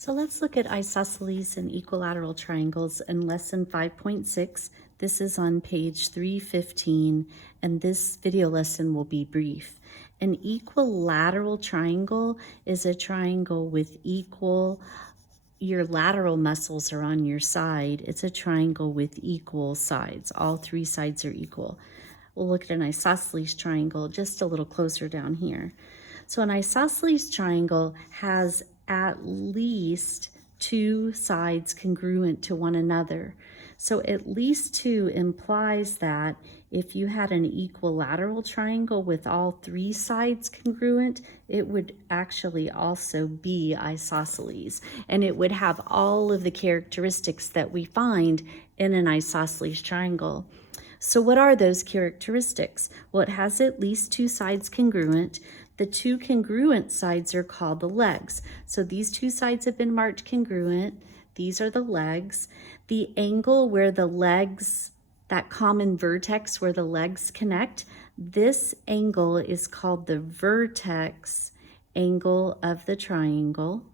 So let's look at isosceles and equilateral triangles in lesson 5.6. This is on page 315, and this video lesson will be brief. An equilateral triangle is a triangle with your lateral muscles are on your side. It's a triangle with equal sides. All three sides are equal. We'll look at an isosceles triangle just a little closer down here. So an isosceles triangle has at least two sides congruent to one another. So at least two implies that if you had an equilateral triangle with all three sides congruent, it would actually also be isosceles, and it would have all of the characteristics that we find in an isosceles triangle. So what are those characteristics? Well, it has at least two sides congruent. The two congruent sides are called the legs. So these two sides have been marked congruent. These are the legs. The angle where the legs, that common vertex where the legs connect, this angle is called the vertex angle of the triangle.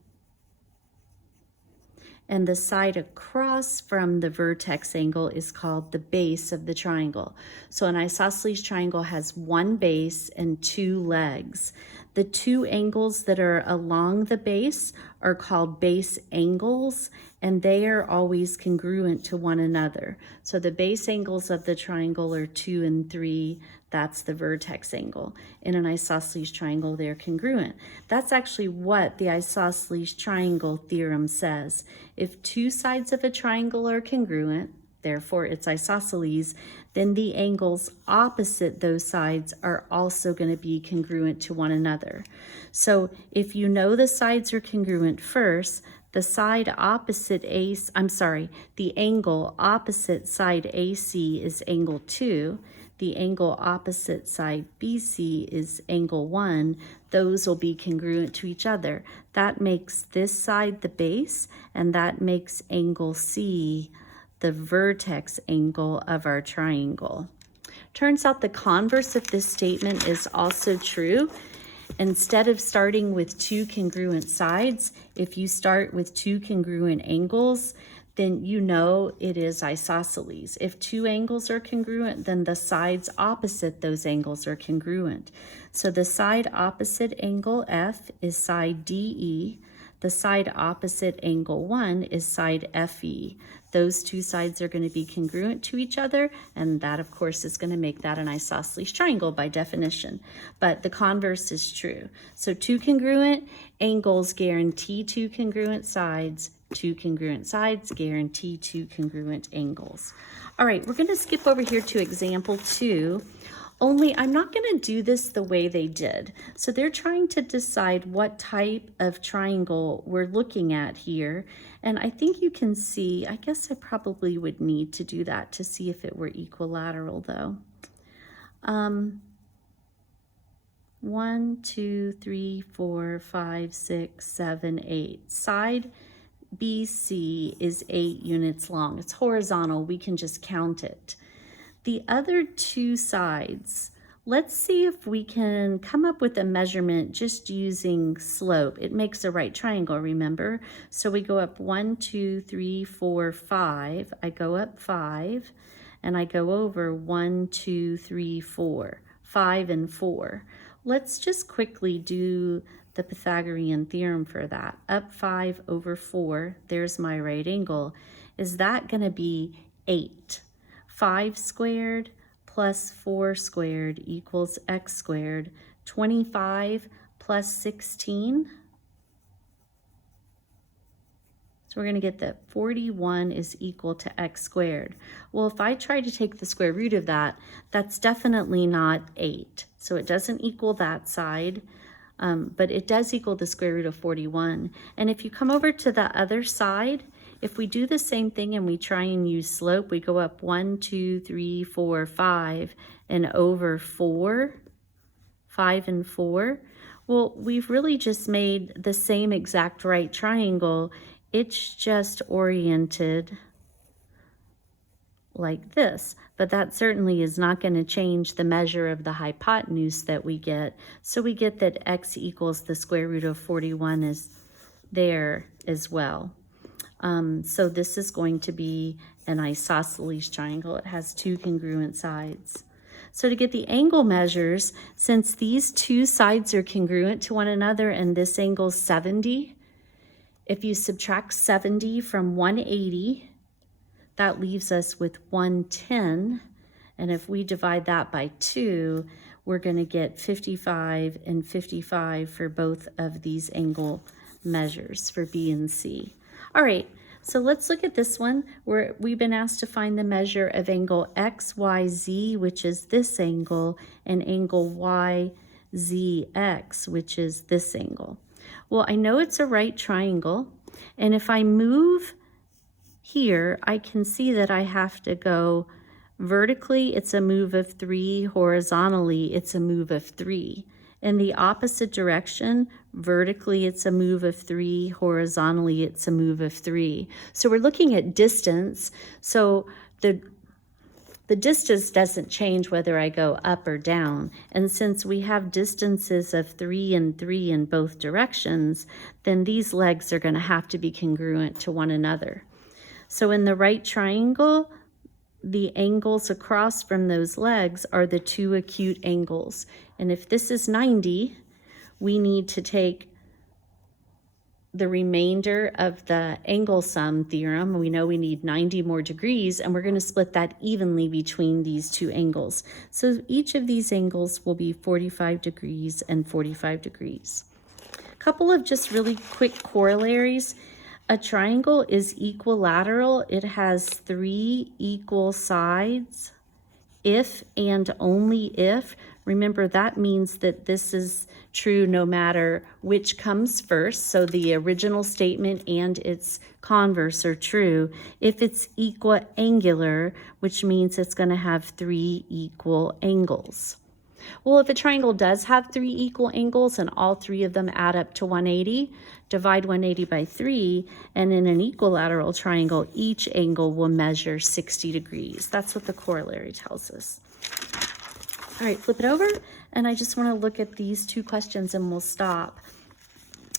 And the side across from the vertex angle is called the base of the triangle. So an isosceles triangle has one base and two legs. The two angles that are along the base are called base angles, and they are always congruent to one another. So the base angles of the triangle are 2 and 3. That's the vertex angle. In an isosceles triangle, they're congruent. That's actually what the isosceles triangle theorem says. If two sides of a triangle are congruent, therefore it's isosceles, then the angles opposite those sides are also going to be congruent to one another. So if you know the sides are congruent first, the angle opposite side AC is angle 2. The angle opposite side BC is angle 1. Those will be congruent to each other. That makes this side the base, and that makes angle C the vertex angle of our triangle. Turns out the converse of this statement is also true. Instead of starting with two congruent sides, if you start with two congruent angles, then you know it is isosceles. If two angles are congruent, then the sides opposite those angles are congruent. So the side opposite angle F is side DE. The side opposite angle 1 is side FE. Those two sides are going to be congruent to each other, and that, of course, is going to make that an isosceles triangle by definition. But the converse is true. So two congruent angles guarantee two congruent sides. Two congruent sides guarantee two congruent angles. All right, we're going to skip over here to example 2. Only I'm not going to do this the way they did. So they're trying to decide what type of triangle we're looking at here. And I think you can see, I guess I probably would need to do that to see if it were equilateral though. 1, 2, 3, 4, 5, 6, 7, 8. Side BC is 8 units long. It's horizontal, we can just count it. The other two sides, let's see if we can come up with a measurement just using slope. It makes a right triangle, remember? So we go up 1, 2, 3, 4, 5. I go up 5, and I go over 1, 2, 3, 4. 5 and 4. Let's just quickly do the Pythagorean theorem for that. Up 5 over 4, there's my right angle. Is that going to be 8? 5 squared plus 4 squared equals x squared. 25 plus 16. So we're going to get that 41 is equal to x squared. Well, if I try to take the square root of that, that's definitely not 8. So it doesn't equal that side, but it does equal the square root of 41. And if you come over to the other side, if we do the same thing and we try and use slope, we go up 1, 2, 3, 4, 5, and over 4, 5 and 4. Well, we've really just made the same exact right triangle. It's just oriented like this, but that certainly is not going to change the measure of the hypotenuse that we get. So we get that x equals the square root of 41 is there as well. So this is going to be an isosceles triangle. It has two congruent sides. So to get the angle measures, since these two sides are congruent to one another and this angle is 70, if you subtract 70 from 180, that leaves us with 110. And if we divide that by 2, we're going to get 55 and 55 for both of these angle measures for B and C. All right, so let's look at this one where we've been asked to find the measure of angle XYZ, which is this angle, and angle YZX, which is this angle. Well, I know it's a right triangle, and if I move here, I can see that I have to go vertically, it's a move of 3. Horizontally, it's a move of 3. In the opposite direction, vertically, it's a move of 3. Horizontally, it's a move of 3. So we're looking at distance. So the distance doesn't change whether I go up or down. And since we have distances of 3 and 3 in both directions, then these legs are going to have to be congruent to one another. So in the right triangle, the angles across from those legs are the two acute angles. And if this is 90, we need to take the remainder of the angle sum theorem. We know we need 90 more degrees, and we're going to split that evenly between these two angles. So each of these angles will be 45 degrees and 45 degrees. A couple of just really quick corollaries. A triangle is equilateral. It has 3 equal sides. If and only if. Remember, that means that this is true no matter which comes first. So the original statement and its converse are true. If it's equiangular, which means it's going to have 3 equal angles. Well, if a triangle does have 3 equal angles and all 3 of them add up to 180, divide 180 by 3, and in an equilateral triangle, each angle will measure 60 degrees. That's what the corollary tells us. All right, flip it over, and I just want to look at these 2 questions and we'll stop.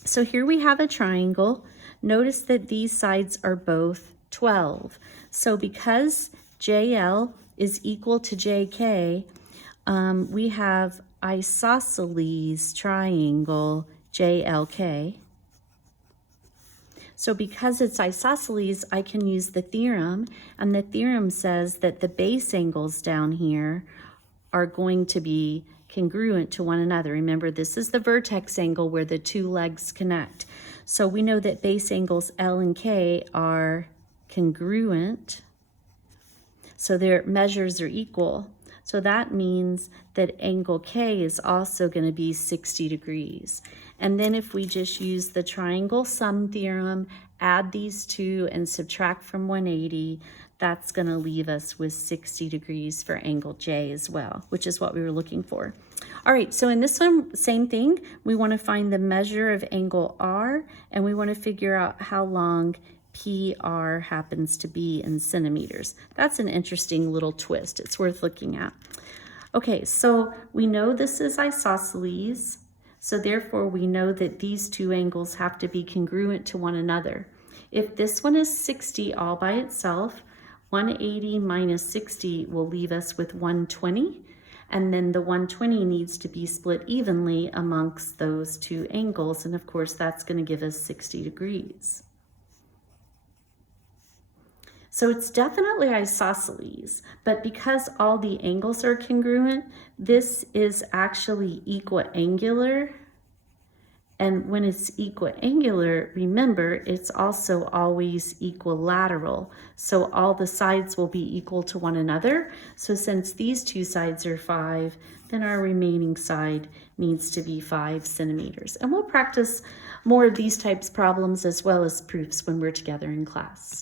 So here we have a triangle. Notice that these sides are both 12. So because JL is equal to JK, we have isosceles triangle JLK. So because it's isosceles, I can use the theorem, and the theorem says that the base angles down here are going to be congruent to one another. Remember, this is the vertex angle where the 2 legs connect. So we know that base angles L and K are congruent, so their measures are equal. So that means that angle K is also going to be 60 degrees. And then if we just use the triangle sum theorem, add these 2 and subtract from 180, that's going to leave us with 60 degrees for angle J as well, which is what we were looking for. All right, so in this one, same thing. We want to find the measure of angle R, and we want to figure out how long PR happens to be in centimeters. That's an interesting little twist. It's worth looking at. Okay, so we know this is isosceles, so therefore we know that these 2 angles have to be congruent to one another. If this one is 60 all by itself, 180 minus 60 will leave us with 120, and then the 120 needs to be split evenly amongst those 2 angles, and of course that's going to give us 60 degrees. So it's definitely isosceles, but because all the angles are congruent, this is actually equiangular. And when it's equiangular, remember, it's also always equilateral. So all the sides will be equal to one another. So since these 2 sides are 5, then our remaining side needs to be 5 centimeters. And we'll practice more of these types of problems as well as proofs when we're together in class.